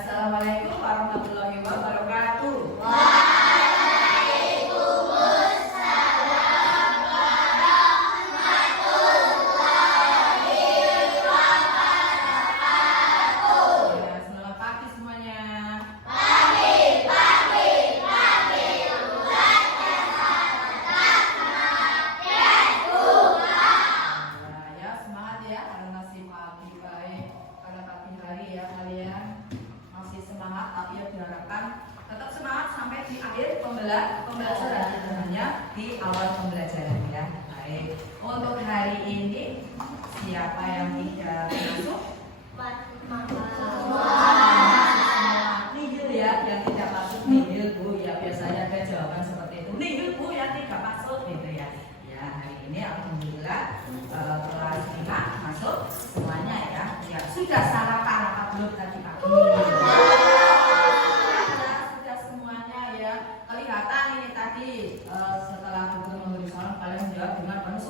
Assalamualaikum warahmatullahi wabarakatuh. Pembelajaran di awal pembelajaran ya. Baik. Untuk hari ini siapa yang tidak masuk? Nihil ya, yang tidak masuk nihil Bu ya, biasanya ada jawaban seperti itu. Nihil Bu yang tidak masuk gitu ya. Ya, hari ini alhamdulillah kelas 5 masuk semuanya ya. Ya, sudah sarapan apa belum tadi pagi? Setelah guru memberi salam kalian menjawab dengan penuh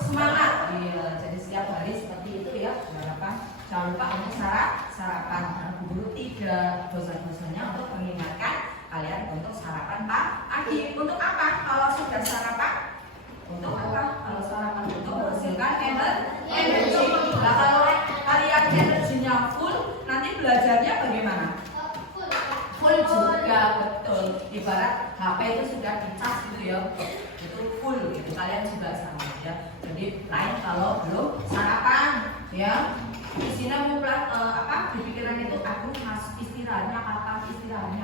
semangat. Iya, jadi setiap hari seperti itu ya. Harapan jangan lupa untuk sarapan. Karena guru tidak bosan-bosannya untuk mengingatkan kalian untuk sarapan pagi. Untuk apa? Kalau sudah sarapan, untuk apa? Kalau sarapan untuk menghasilkan energi. Nah, kalau kalian energinya full, nanti belajarnya bagaimana? Full juga, betul. Ibarat HP itu sudah dicas gitu ya, itu full gitu. Kalian juga sama ya. Jadi lain kalau belum sarapan ya. Di sini di pikiran itu aku istirahatnya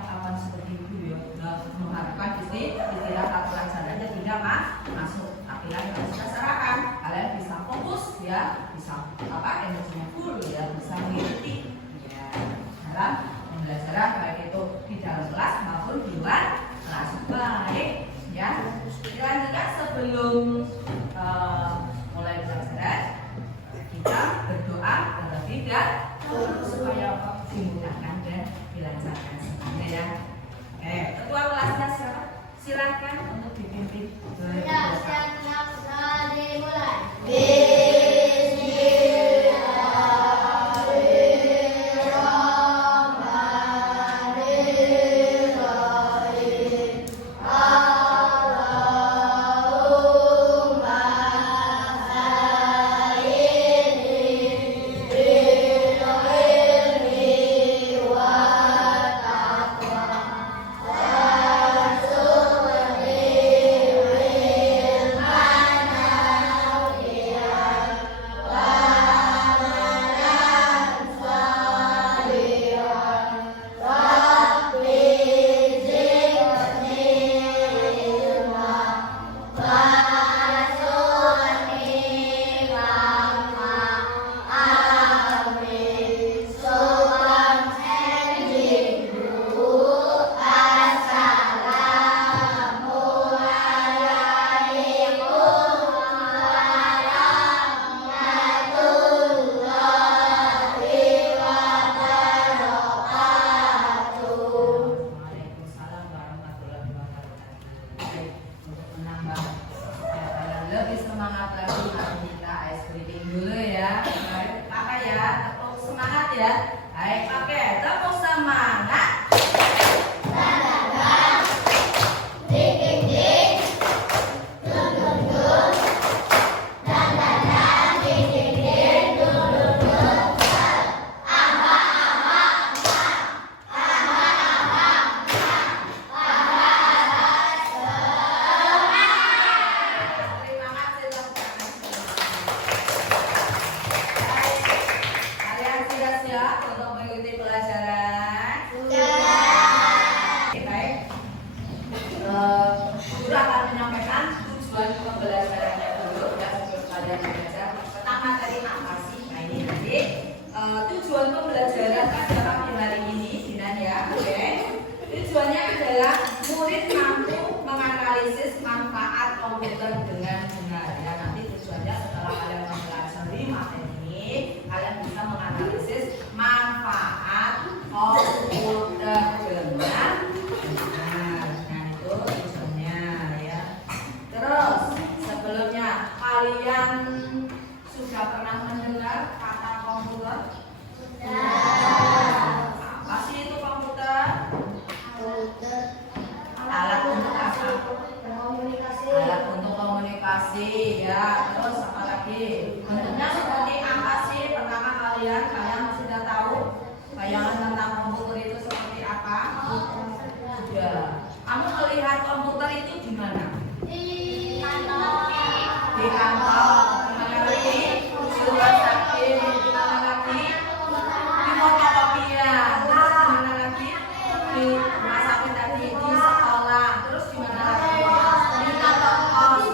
kapan seperti itu ya. Nggak mengharapkan istirahat pelajaran aja tidak masuk. Tapi kalian sudah sarapan, kalian bisa fokus ya, bisa energinya full ya, bisa mengikuti ya dalam pembelajaran baik itu di dalam kelas maupun di luar kelas. Baik ya, dilanjutkan sebelum mulai pelajaran kita berdoa terlebih dahulu supaya dimudahkan dan dilancarkan semuanya ya. Ketua kelasnya siapa? Silakan untuk dipimpin. Sudah pernah mendengar kata komputer? Sudah. Apa sih sih ya. Terus apa lagi? Bentuknya seperti apa sih? Pertama kalian sudah tahu bayangan tentang komputer itu seperti apa? Sudah. Kamu melihat komputer itu di mana? Di kantor. Di mana lagi? Di rumah sakit. Di mana lagi? Di fotokopian. Terus di mana lagi? Di rumah sakit tadi. Di sekolah. Terus di mana lagi? Di kantor pos.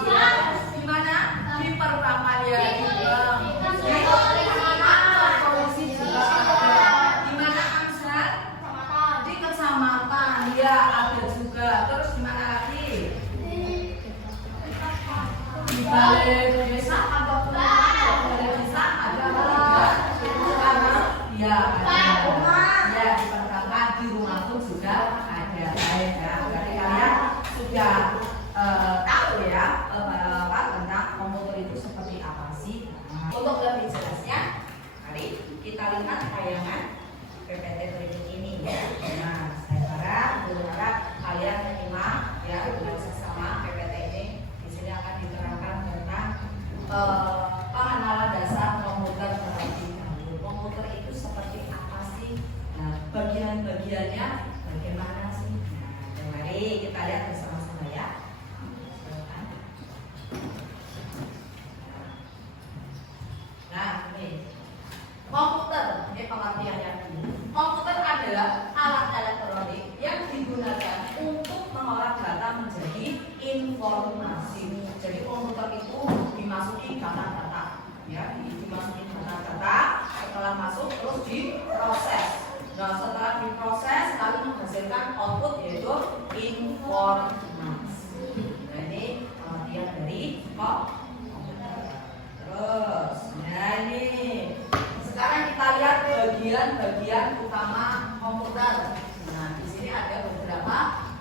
Di mana? Di perbankan ya. Di kantor polisi juga ada. Di mana Amsal? Di kecamatan. Ya ada juga. Terus di mana lagi? Di balai desa atau balai desa ada juga. Ya ada. Ya di perbankan, di rumah pun juga ada. Baik ya. Berarti kalian sudah tahu ya tentang komputer itu seperti apa sih. Untuk lebih jelasnya, mari kita lihat tayangan PPT berikut ini ya. Nah, saya harap kalian menyimak ya dengan seksama PPT ini. Di sini akan diterangkan tentang pengenalan dasar komputer terlebih dahulu. Komputer itu seperti apa sih? Nah, bagian-bagiannya bagaimana sih? Nah, mari kita lihat bersama-sama ya. Nah, ini komputer, ini pengertiannya dulu. Komputer adalah alat elektronik yang digunakan untuk mengolah data menjadi informasi. Jadi komputer itu dimasuki data-data, ya, dimasuki data-data. Setelah masuk terus diproses. Nah, setelah diproses lalu menghasilkan output yaitu informasi. Nah, ini pengertian dari komputer. Terus, nah ini sekarang kita lihat bagian-bagian utama komputer. Nah, di sini ada beberapa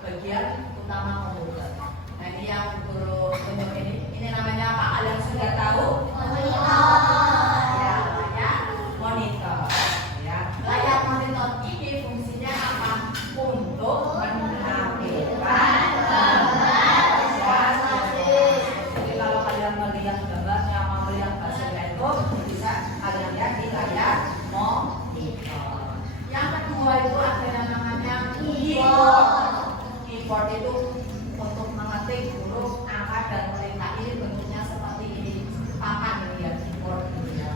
bagian utama komputer. Nah, ini yang guru tunjuk ini namanya apa? Kalian sudah tahu? Monitor. Ya, namanya monitor. Ya, layar monitor ini fungsinya apa? Untuk menampilkan gambar. Jadi kalau kalian melihat gambarnya, melihat hasilnya itu bisa kalian lihat di layar monitor. Yang kedua itu ada yang namanya keyboard. Keyboard itu untuk mengetik huruf, angka dan perintah. Ini bentuknya seperti ini, papan ini ya, keyboard ini ya.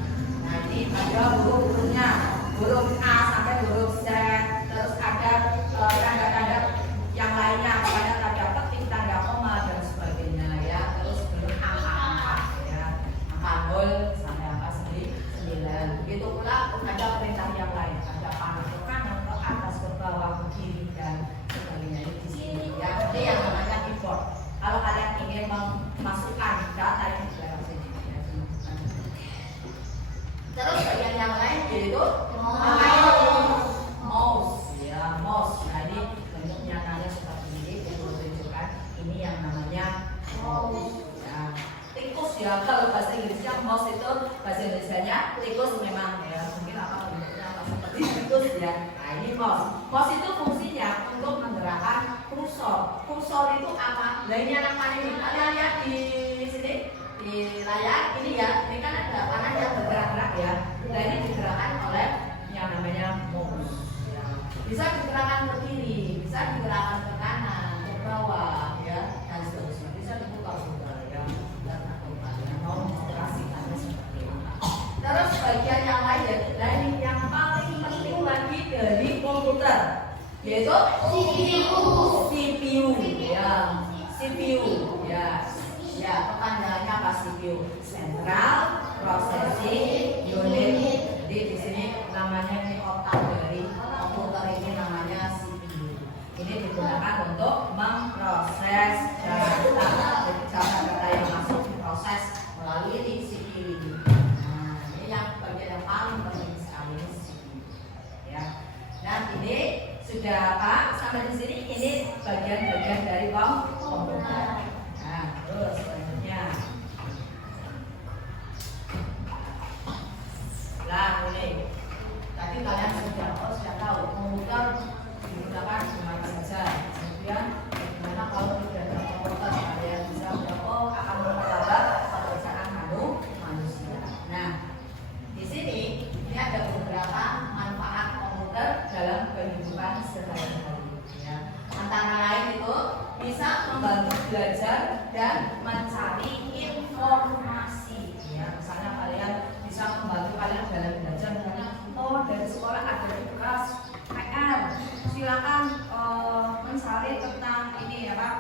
Nah, ini ada huruf-hurufnya, huruf A sampai huruf Z. Terus ada tanda-tanda yang lainnya, ada tanda ketik, tanda koma dan sebagainya ya. Terus belum angka-angka ya, angka 0 sampai angka 9. Begitu pula ada perintah yang lain, ada panah ke kanan, ke atas, ke bawah, ke kiri dan sebagainya di sini ya. Ini yang namanya keyboard. Kalau kalian ingin memasukkan data ini ke dalam sini ya. Terus bagian yang lain yaitu mouse ya, mouse. Nah, ini bentuknya nyatanya seperti ini. Saya tunjukkan ini yang namanya mouse ya. Tikus ya, kalau bahasa Inggrisnya mouse itu bahasa Indonesianya tikus memang ya. Mungkin apa bentuknya apa seperti tikus ya. Nah, ini mouse. Mouse itu fungsinya untuk menggerakkan kursor. Kursor itu apa? Nah, ini anak panah ini. Kalian lihat di sini di layar ini ya. Ini kan ada panah yang bergerak-gerak ya. Nah, ini digerakkan oleh yang namanya mouse. Ya. Bisa digerakkan ke kiri, bisa digerakkan ke kanan, ke bawah ya, dan seterusnya. Bisa diputar-putar ya. Dan mau mengoperasikannya seperti apa. Terus bagian yang lain ya, nah ini yang paling penting lagi dari komputer yaitu CPU ya, CPU ya. Ya, kepanjangannya apa CPU? Central Processing Unit. Jadi di sini namanya ini otak dari komputer ini namanya CPU. Ini digunakan untuk memproses data. Jadi data yang masuk diproses melalui ini CPU ini. Nah, ini yang bagian yang paling penting sekali ini CPU. Ya. Nah, ini sudah apa? Sampai di sini ini bagian-bagian dari komputer. Nah, terus selanjutnya. Nah, ini tadi kalian sudah tahu komputer digunakan di mana saja. Kemudian bagaimana kalau tidak ada membantu belajar dan mencari informasi. Ya, misalnya kalian bisa membantu kalian dalam belajar, misalnya oh dari sekolah ada tugas PR, silakan mencari tentang ini ya Pak,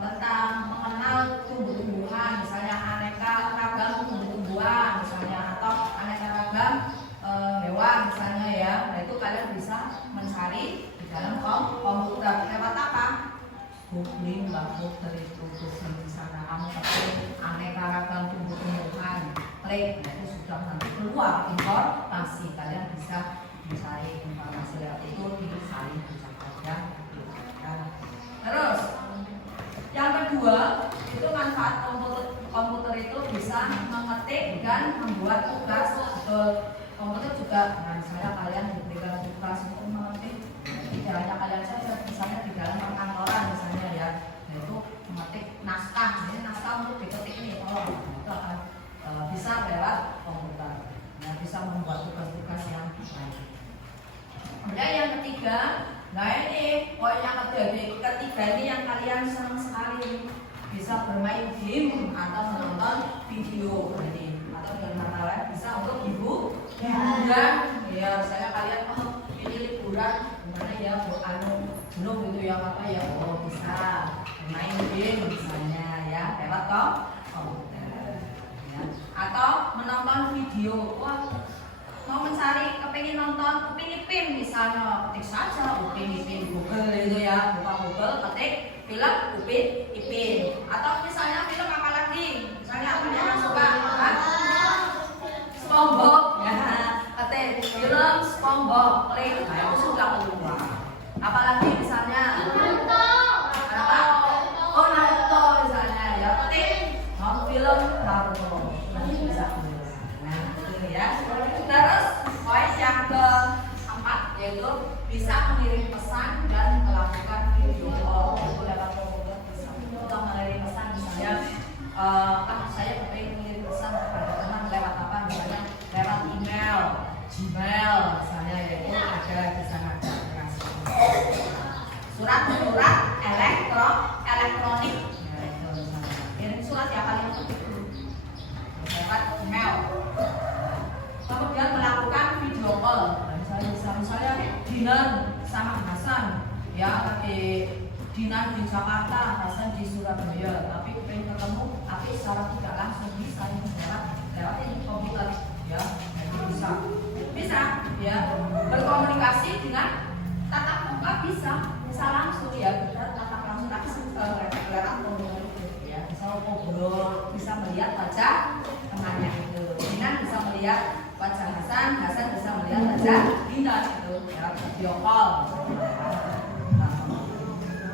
tentang mengenal tumbuh-tumbuhan, misalnya aneka ragam tumbuh-tumbuhan misalnya, atau aneka ragam hewan misalnya ya. Nah itu kalian bisa mencari di dalam komputer lewat apa? Googling, komputer itu googling di sana kamu ketik aneka ragam tumbuh-tumbuhan, klik, nah itu sudah nanti keluar informasi, kalian bisa mencari informasi lewat itu, saling dicatat ya. Terus yang kedua itu manfaat komputer itu bisa mengetik dan membuat tugas. Komputer juga, nah misalnya kalian diberikan tugas untuk mengetik, tidak hanya kalian saja, misalnya di dalam perkantoran misalnya ya, yaitu mengetik naskah, ini naskah untuk diketik ini, tolong, itu akan bisa lewat komputer, nah bisa membuat tugas-tugas yang lain. Kemudian yang ketiga, nah ini poin yang ketiga ini yang kalian senang sekali, bisa bermain game atau menonton video ini, atau dengan kata lain bisa untuk hiburan ya. Saya kalian ini liburan gimana ya, belum gitu ya apa ya, bisa bermain game misalnya ya lewat komputer ya. Atau menonton video, mau mencari, kepingin nonton Upin Ipin misalnya, ketik saja Upin Ipin Google itu ya, buka Google, ketik film Upin Ipin. Atau misalnya film apa lagi, misalnya apa yang suka, SpongeBob ya, ketik film SpongeBob, klik, nah itu sudah keluar. Apalagi misalnya apa? Oh Naruto misalnya ya, ketik film Naruto, bisa keluar. Nah itu ya. Terus poin yang keempat yaitu bisa mengirim pesan dan melakukan video call. Itu dapat komputer bisa untuk mengirim pesan misalnya, saya pengen mengirim pesan kepada teman lewat apa, misalnya lewat email, Gmail misalnya, yaitu ada di sana ada surat elektronik. Ya, itu misalnya kirim surat ya kalian lewat email. Kemudian melakukan video call, misalnya Dinan sama Hasan ya, Dinan di Jakarta, Hasan di Surabaya, tapi pengen ketemu tapi secara tidak langsung, bisa lewat ini komputer ya, jadi bisa ya berkomunikasi dengan tatap muka, bisa langsung ya, tatap langsung tapi lewat komputer ya, bisa ngobrol, bisa melihat wajah temannya itu. Dinan bisa melihat wajah Hasan bisa melihat wajah Dinan itu ya, video call.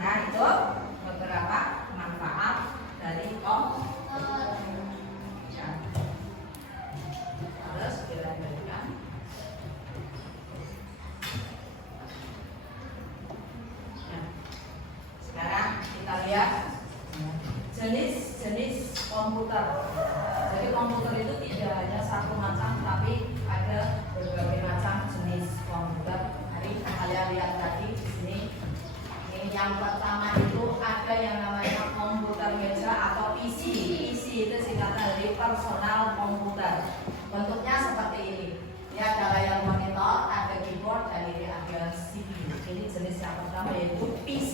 Nah itu beberapa manfaat dari komputer ya. Terus dilanjutkan. Nah, sekarang kita lihat jenis-jenis komputer. Jadi komputer itu tidak hanya satu macam, tapi ada berbagai macam jenis komputer. Hari kalian lihat tadi di sini. Ini yang pertama itu ada yang namanya komputer meja atau PC. PC itu singkatan dari personal komputer. Bentuknya seperti ini. Ya, ada layar monitor, ada keyboard, dan ini ada CPU. Ini jenis yang pertama yaitu PC,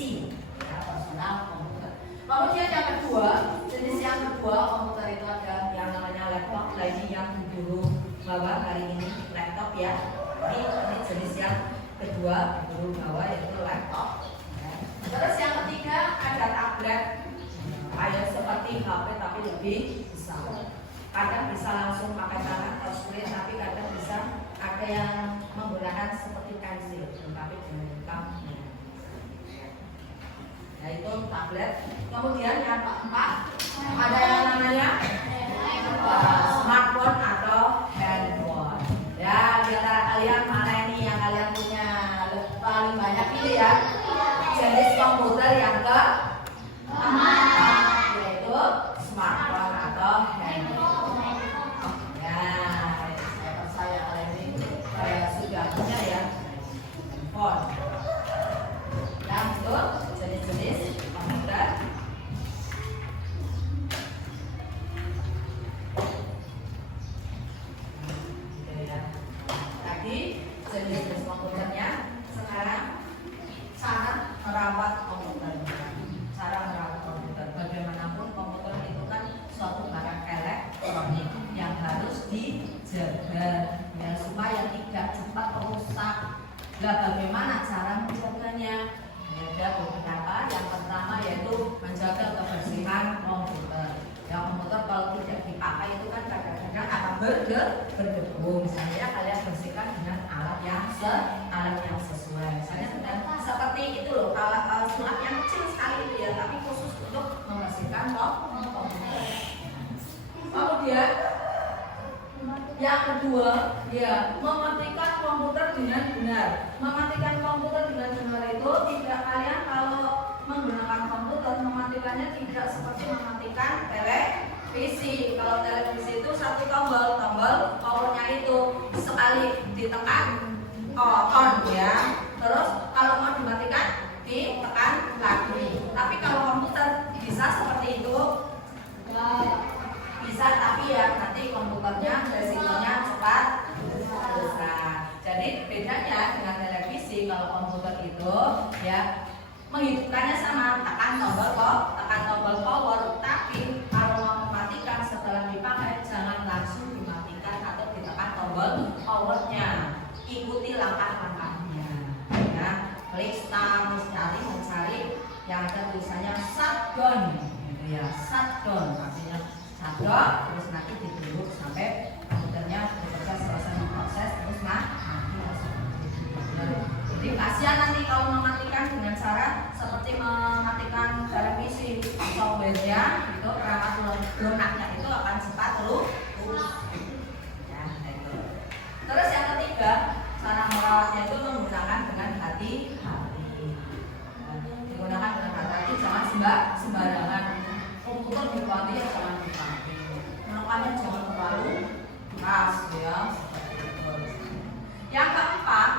ya, personal komputer. Kemudian yang kedua, jenis yang kedua komputer itu ada yang namanya laptop. Lagi yang dulu bawah hari ini laptop ya. Ini jenis yang kedua dulu bawah yaitu laptop. Ya. Terus yang ketiga ada tablet, kayak seperti HP tapi lebih besar. Kadang bisa langsung pakai tangan touchscreen, tapi kadang bisa ada yang menggunakan seperti pensil, tapi dengan hitam. Nah itu tablet. Kemudian yang keempat ada yang namanya smartphone atau handphone. Ya, di antara kalian mana ini yang kalian punya paling banyak ini ya jenis komputer yang keempat, yaitu smartphone atau handphone. Ya, saya percaya kalian ini sudah punya ya handphone. Yang itu jenis-jenis komputer. berdebu. Misalnya kalian bersihkan dengan alat yang sesuai. Misalnya dengan seperti itu loh, kalau sulap yang kecil sekali itu ya, tapi khusus untuk membersihkan komputer. Kemudian yang kedua, ya, mematikan komputer dengan benar. Mematikan komputer dengan benar itu tidak kalian kalau menggunakan komputer mematikannya tidak seperti mematikan televisi. Kalau televisi itu satu tombol powernya itu sekali ditekan on ya. Terus kalau mau dimatikan ditekan lagi. Tapi kalau komputer bisa seperti itu. Bisa, tapi ya nanti komputernya resikonya cepat rusak. Jadi bedanya dengan televisi, kalau komputer itu ya menghidupkannya sama tekan tombol power, tapi kalau mau mematikan setelah dipakai jangan langsung dimatikan atau ditekan tombol powernya. Ikuti langkah-langkahnya. Ya, klik start, mencari yang ada tulisannya shutdown, gitu ya. Shutdown artinya shutdown, terus nanti ditunggu sampai komputernya bekerja selesai diproses, terus mati. Jadi kasihan nanti kalau mematikan dengan cara seperti mematikan televisi software-nya itu, perangkat lunaknya itu akan cepat rusak. Ya, itu. Terus yang ketiga, cara merawatnya itu menggunakan dengan hati-hati. Digunakan dengan hati-hati, jangan sembarangan. Komputer diganti ya jangan diganti. Makanya jangan terlalu keras ya, seperti itu. Yang keempat,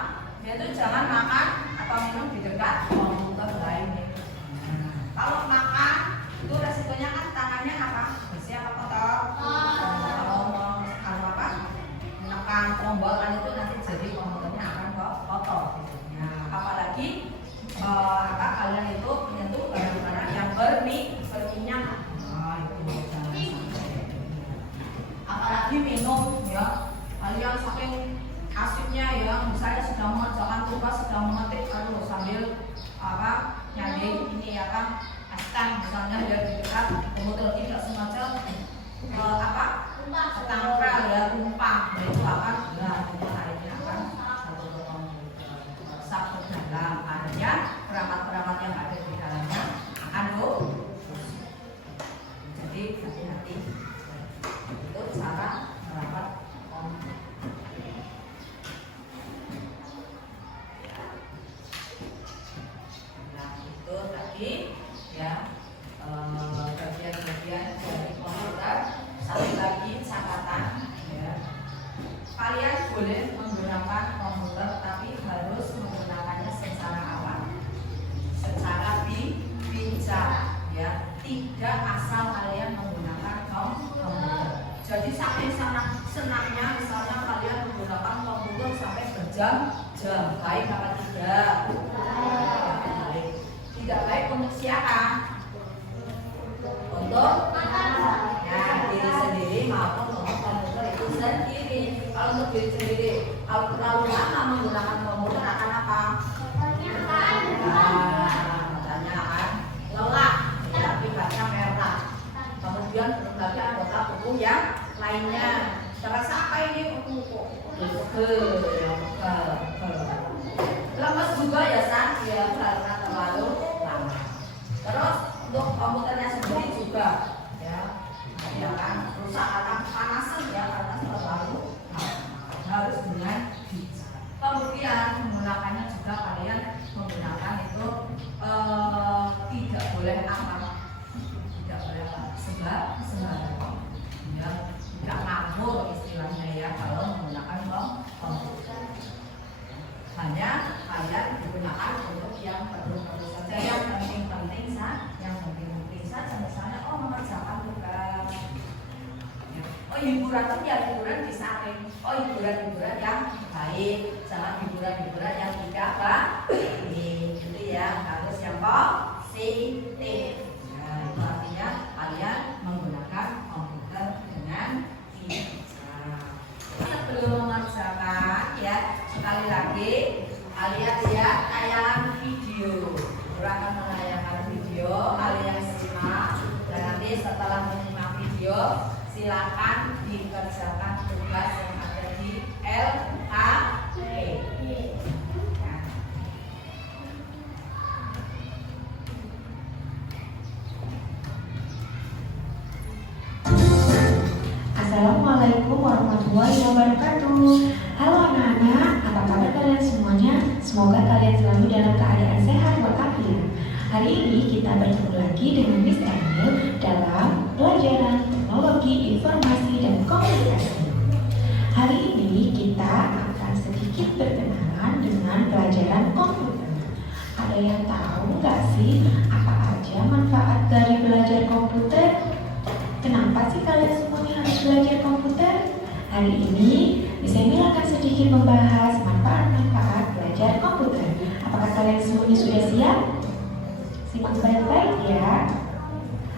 yaitu jangan makan atau minum di dekat komputer lainnya. Kalau makan itu resikonya kan tangannya apa? Bersih apa kotor? Kalau menekan tombol kan itu nanti jadi komputernya akan kotor. Nah, apalagi kalian itu menyentuh barang-barang yang berminyak. Apalagi minum ya, kalian saking asiknya ya, misalnya sedang mengerjakan tugas, sedang mengetik sambil nyari ini ya kan, askan misalnya ya di dekat komputer, tidak sengaja ketangkral ya, tumpah, nah itu akan airnya akan satu ke komputer, meresap ke dalam, adanya perangkat-perangkat yang ada di dalamnya akan jadi hati-hati. Itu cara merawat komputer. Nah itu tadi ya bagian-bagian dari komputer. Satu lagi catatan ya, kalian boleh menggunakan komputer tapi harus menggunakannya secara awal, secara bijak ya, tidak asal kalian menggunakan komputer. Jadi saking senangnya misalnya kalian menggunakan komputer sampai berjam-jam, baik apa tidak? Baik. Tidak baik untuk siapa? Untuk diri sendiri maupun untuk komputer itu sendiri. Kalau untuk diri sendiri, kalau terlalu lama menggunakan komputer akan apa? Matanya akan lelah, akibatnya merah. Kemudian berbagai anggota tubuh yang lainnya terasa apa ini? Lemes juga ya San, ya karena terlalu lama. Terus untuk komputernya sendiri juga ya kan rusak akan panasan ya, karena terlalu harus dengan bijak. Kemudian menggunakannya juga kalian menggunakan itu tidak boleh sembarang ya, tidak ngawur istilahnya ya kalau menggunakan komputer. Hanya kalian digunakan untuk yang perlu-perlu saja, yang penting-penting saja, misalnya mengerjakan tugas. Hiburan tuh ya hiburan disaring. Hiburan yang baik, jangan hiburan yang tidak baik. Itu ya, harus yang positif. Nah, itu artinya kalian menggunakan komputer dengan bijak. Sebelum mengerjakan ya, sekali lagi kalian lihat tayangan video. Akan menayangkan video, kalian simak, dan nanti setelah menyimak video silakan dikerjakan tugas yang ada di LKP. Assalamualaikum warahmatullahi wabarakatuh. Halo anak-anak, apa kabar kalian semuanya? Semoga kalian selalu dalam keadaan sehat walafiat. Hari ini kita bertemu lagi dengan Miss Emil dalam pelajaran teknologi informasi dan komunikasi. Hari ini kita akan sedikit berkenalan dengan pelajaran komputer. Ada yang tahu nggak sih apa aja manfaat dari belajar komputer? Kenapa sih kalian semuanya harus belajar komputer? Hari ini Miss Emil akan sedikit membahas manfaat-manfaat belajar komputer. Apakah kalian semuanya sudah siap? Simak baik-baik ya.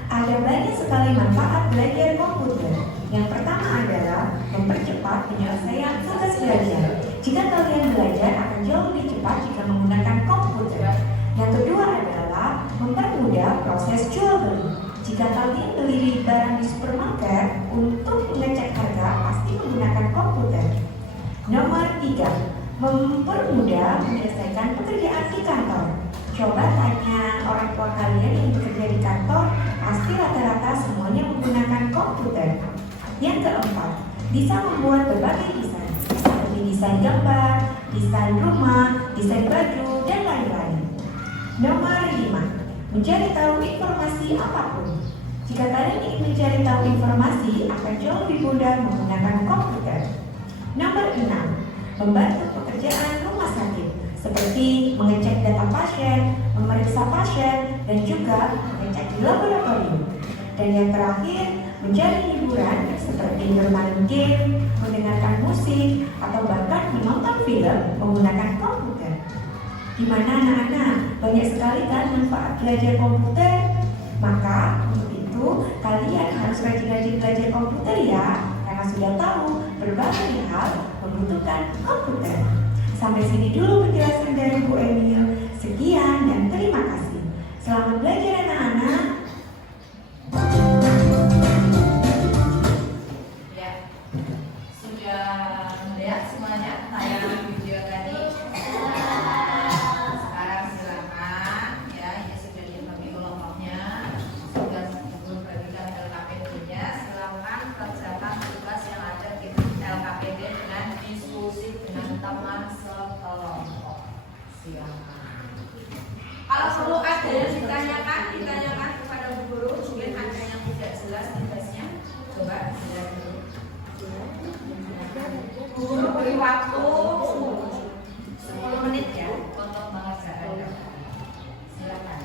Ada banyak sekali manfaat belajar komputer. Yang pertama adalah mempercepat penyelesaian tugas belajar. Jika kalian belajar akan jauh lebih cepat jika menggunakan komputer. Yang kedua adalah mempermudah proses jual beli. Jika kalian beli barang di supermarket, untuk mengecek harga pasti menggunakan komputer. Nomor 3, mempermudah menyelesaikan pekerjaan di kantor. Coba tanya orang tua kalian yang bekerja di kantor, pasti rata-rata semuanya menggunakan komputer. Yang keempat, bisa membuat berbagai desain, seperti desain gambar, desain rumah, desain baju, dan lain-lain. Nomor 5, mencari tahu informasi apapun. Jika kalian ingin mencari tahu informasi, akan jauh lebih mudah menggunakan komputer. Nomor 6, membantu pekerjaan rumah sakit, seperti mengecek data pasien, memeriksa pasien, dan juga mengecek di laboratorium. Dan yang terakhir, mencari hiburan seperti bermain game, mendengarkan musik, atau bahkan menonton film menggunakan komputer. Gimana anak-anak? Banyak sekali kan manfaat belajar komputer? Maka untuk itu kalian harus rajin-rajin belajar komputer ya, karena sudah tahu berbagai hal membutuhkan komputer. Sampai sini dulu penjelasan dari Bu Emil. Sekian dan terima kasih. Selamat belajar anak-anak. Ya, sudah melihat semuanya tayangan video tadi. Sekarang silakan ya, ini sudah dibagi kelompoknya, sudah dibagikan LKPD-nya. Silakan kerjakan tugas yang ada di LKPD dengan diskusi dengan teman sekelompok. Silakan. Kalau perlu ada yang ditanyakan kepada Bu Guru, mungkin ada yang tidak jelas tugasnya. Coba lihat dulu. Bu Guru beri waktu 10 menit ya untuk mengerjakan. Silakan.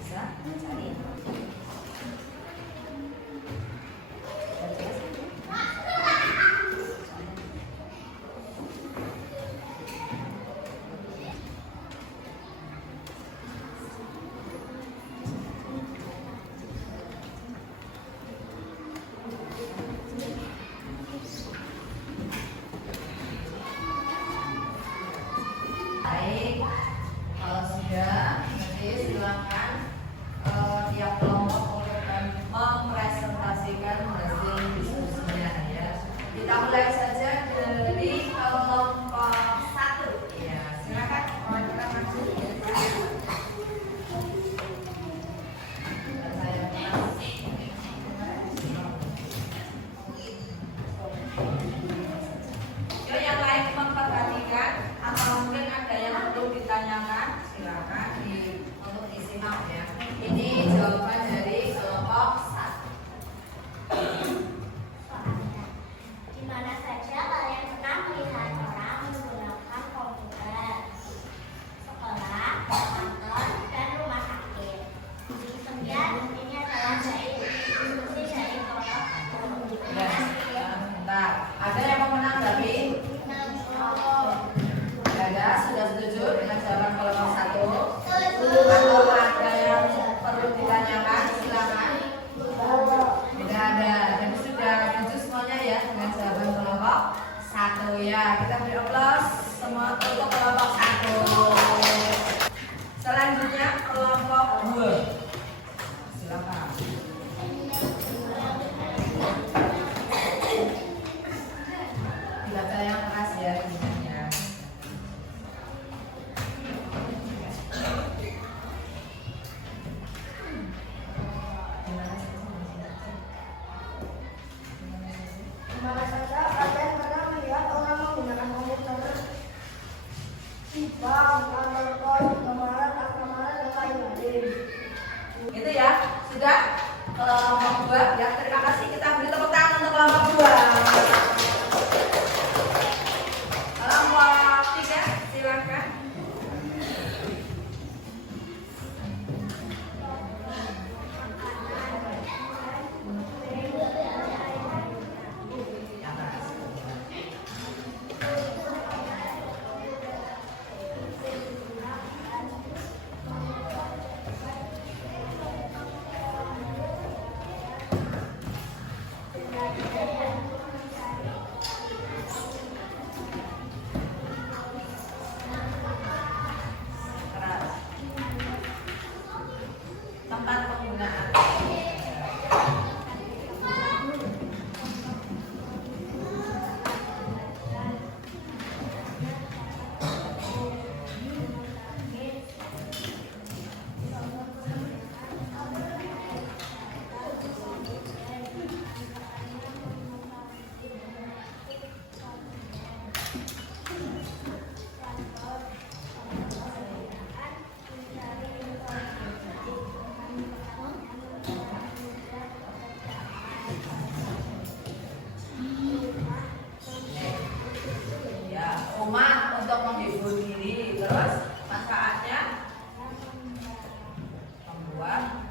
Bisa mencari. Baik, kalau sudah, nanti silakan tiap kelompok mempresentasikan hasil diskusinya ya. Kita mulai saja dari kelompok 1 ya. Silakan kita maju. Yo, yang lain memperhatikan atau mungkin ada yang perlu ditanyakan, silakan untuk disimak ya. Ini jawaban dari kelompok 1. Di mana saya Ya, kita beri aplaus semua untuk kelompok 1. Selanjutnya kelompok 2. Silakan. Dibaca yang keras ya ingatnya. Dimana saja kalian pernah melihat orang menggunakan komputer, bank, kantor pos, kamaran, dan lain-lain. Itu ya, sudah kelompok 2 ya. Terima kasih, kita beri tepuk tangan untuk kelompok 2. Kelompok 3 silakan. Tempat penggunaan. Ya, rumah untuk menghibur diri, terus manfaatnya membuat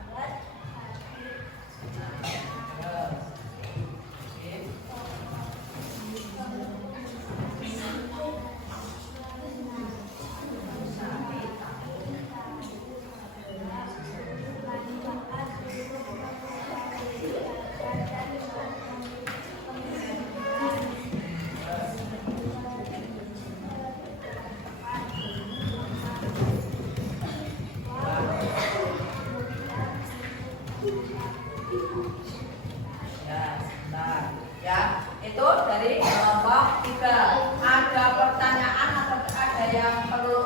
ya, sebentar. Ya, itu dari kelompok 3. Ada pertanyaan atau ada yang perlu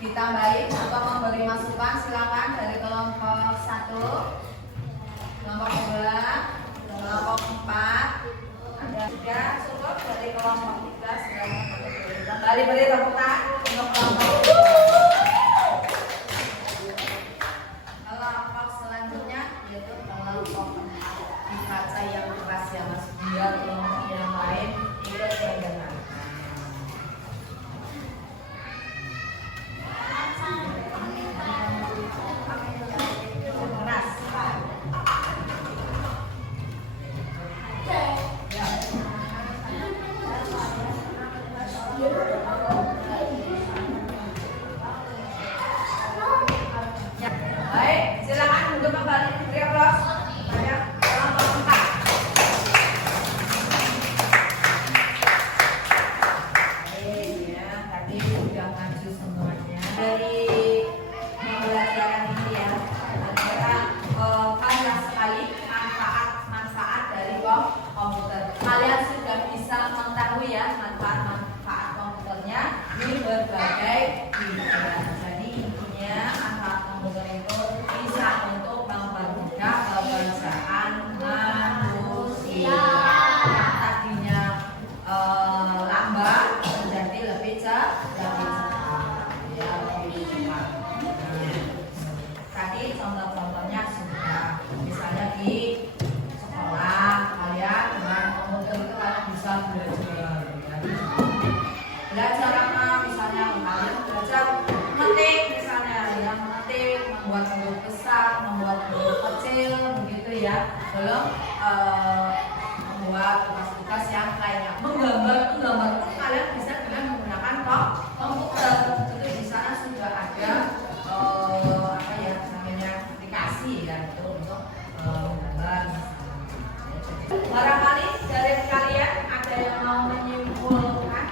ditambahin atau memberi masukan, silakan dari kelompok 1, kelompok 2, kelompok 4. Ada juga cukup dari kelompok 3, silakan kembali beri tepuk tangan untuk kelompok 3. Kelompok selanjutnya yaitu kelompok 4. Dibaca yang keras ya Mas, biar kelompok yang lain ikut mendengar. Keras. Ya. Baik, silakan untuk kembali beri aplaus kepada kelompok 4. Baik ya, tadi sudah maju semuanya dari pembelajaran ini ya. Ternyata banyak sekali manfaat dari komputer. Kalian sudah bisa mengetahui ya manfaat komputernya di berbagai bidang. Jadi intinya manfaat komputer itu bisa untuk mempermudah pekerjaan manusia. Yang tadinya lambat menjadi lebih cepat. Ya, lebih cepat. Tadi contoh-contohnya sudah, misalnya di sekolah kalian dengan komputer itu kalian bisa belajar apa, misalnya kalian belajar mengetik, misalnya yang mengetik, membuat huruf besar, membuat huruf kecil, begitu ya. Belum membuat tugas-tugas yang lainnya, menggambar pun kalian bisa dengan menggunakan komputer. Itu di sana sudah ada apa ya namanya aplikasi ya itu untuk menggambar. Barangkali dari kalian ada yang mau menyimpulkan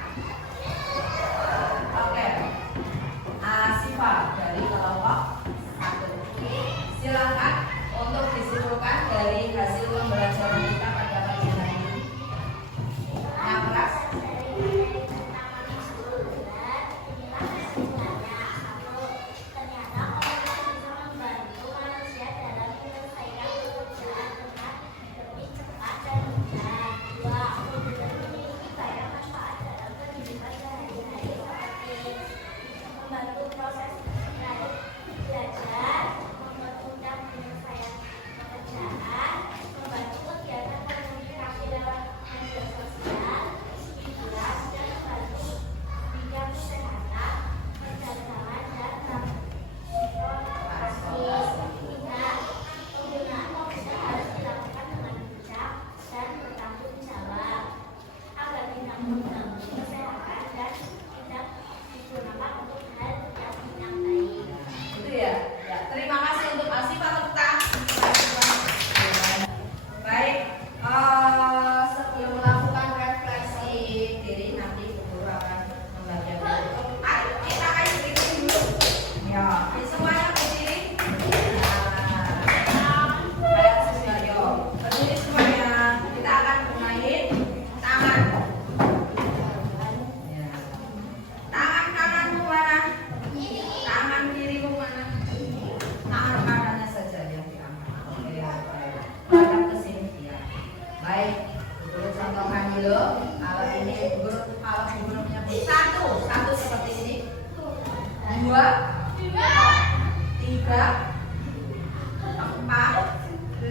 baik. Guru contohkan dulu. Kalau ini guru, kalau guru menyebut satu seperti ini. 2, 3, 4,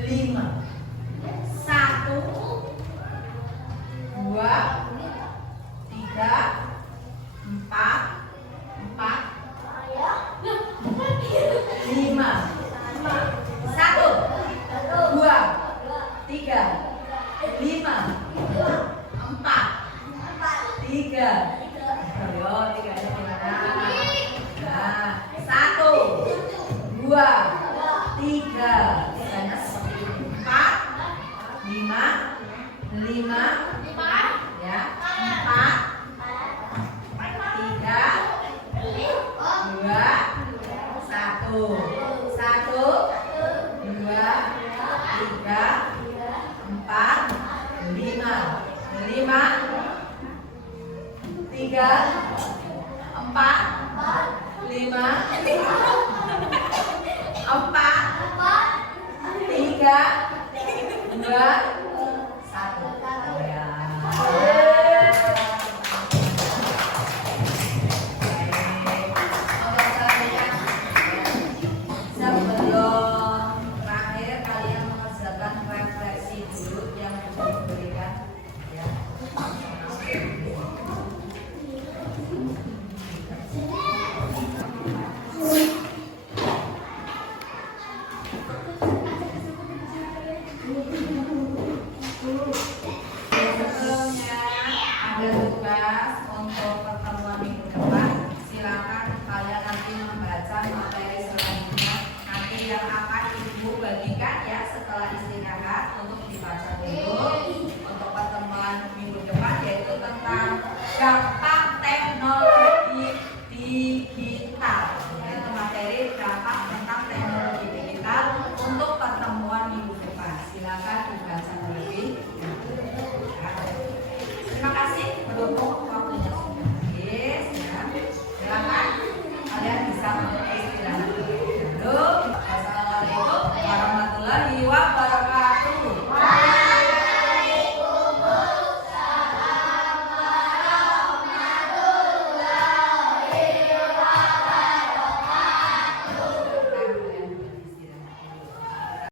5. 1, 2, 3, 4, 5. 1, 2, 3, 5, 4, 3. Ayo, 3-nya gimana? Nah, 1, 2, 3. 3-nya seperti ini. 4, 5, 5, ya. 4, 3, 2, 1. 1, 2, 3, 4, 5. 5, 3, 4, 5, 4, 3, 2,